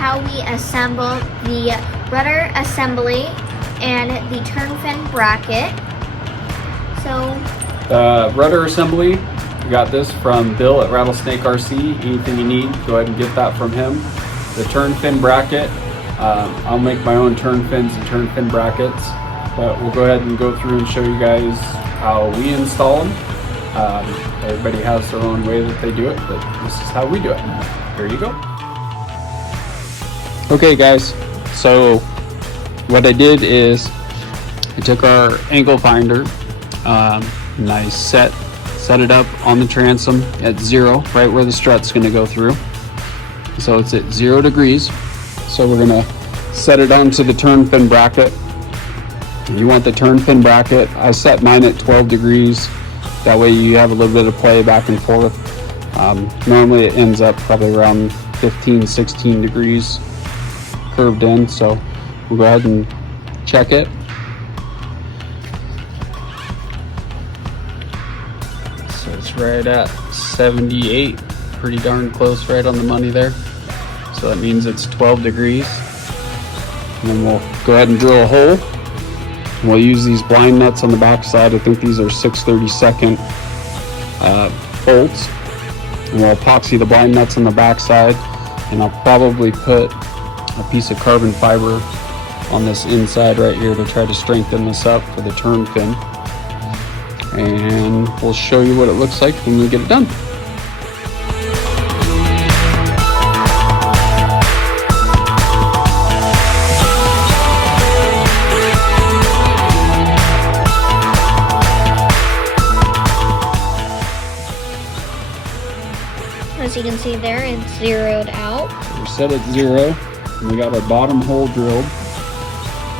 how we assemble the rudder assembly and the turn fin bracket. So rudder assembly, we got this from Bill at Rattlesnake RC. Anything you need, go ahead and get that from him. The turn fin bracket, I'll make my own turn fins and turn fin brackets, but we'll go ahead and go through and show you guys how we install them. Everybody has their own way that they do it, but this is how we do it. Here you go. Okay guys, so what I did is I took our angle finder and I set it up on the transom at 0, right where the strut's going to go through. So it's at 0 degrees. So we're going to set it onto the turn fin bracket. You want the turn fin bracket. I set mine at 12 degrees. That way you have a little bit of play back and forth. Normally it ends up probably around 15, 16 degrees curved in. So we'll go ahead and check it. So it's right at 78, pretty darn close, right on the money there. So that means it's 12 degrees. And then we'll go ahead and drill a hole. We'll use these blind nuts on the back side. I think these are 6/32 bolts. And we'll epoxy the blind nuts on the back side. And I'll probably put a piece of carbon fiber on this inside right here to try to strengthen this up for the turn fin. And we'll show you what it looks like when we get it done. as you can see there, it's zeroed out. We're set at 0, and we got our bottom hole drilled.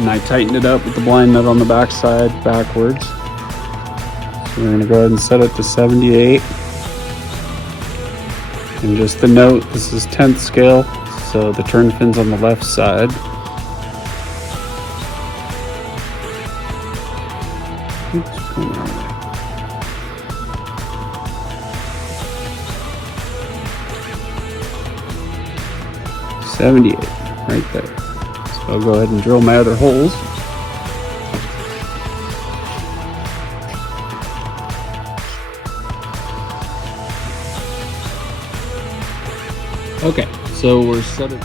And I tightened it up with the blind nut on the back side backwards. So we're going to go ahead and set it to 78. And just a note, this is 10th scale, so the turn fin's on the left side. Oops, going the wrong way. $78, right there. So I'll go ahead and drill my other holes. Okay, so we're set it.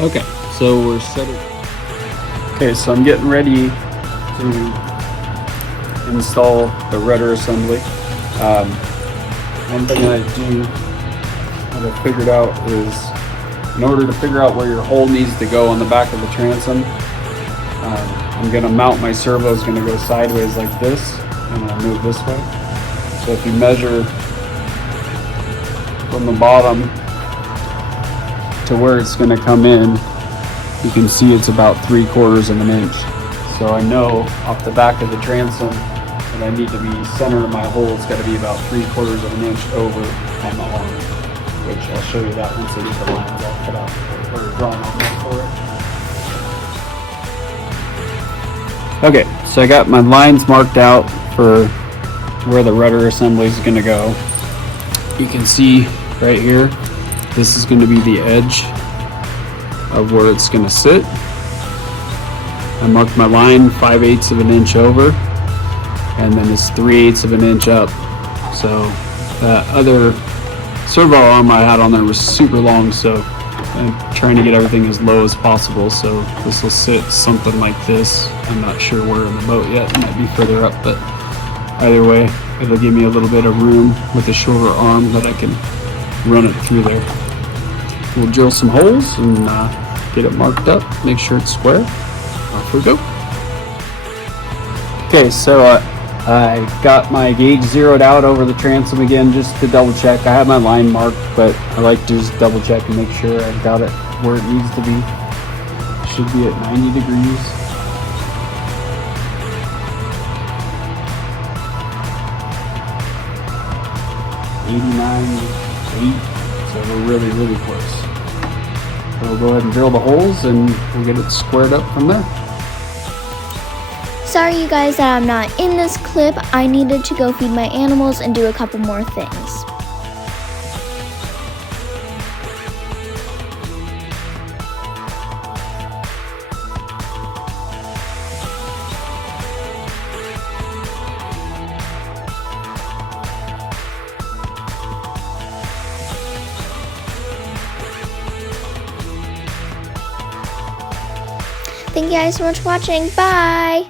Okay, so I'm getting ready to install the rudder assembly. One thing that I figured out is, in order to figure out where your hole needs to go on the back of the transom, I'm going to mount my servo. Is going to go sideways like this, and I'll move this way. So if you measure from the bottom to where it's going to come in, you can see it's about 3/4 of an inch. So I know off the back of the transom that I need to be center of my hole. It's got to be about 3/4 of an inch over on the arm, which I'll show you that once I get the lines all cut out or drawn on for it. Okay, so I got my lines marked out for where the rudder assembly is going to go. You can see right here, this is going to be the edge of where it's going to sit. I marked my line 5/8 of an inch over, and then it's 3/8 of an inch up. So that other servo arm I had on there was super long, so I'm trying to get everything as low as possible. So this will sit something like this. I'm not sure where in the boat yet. It might be further up, but either way, it'll give me a little bit of room with a shorter arm that I can run it through there. We'll drill some holes and get it marked up, make sure it's square. Off we go. Okay, so I got my gauge zeroed out over the transom again just to double check. I have my line marked, but I like to just double check and make sure I've got it where it needs to be. It should be at 90 degrees. So we're really, really close. So we'll go ahead and drill the holes and we'll get it squared up from there. Sorry you guys that I'm not in this clip. I needed to go feed my animals and do a couple more things. Thank you guys so much for watching. Bye!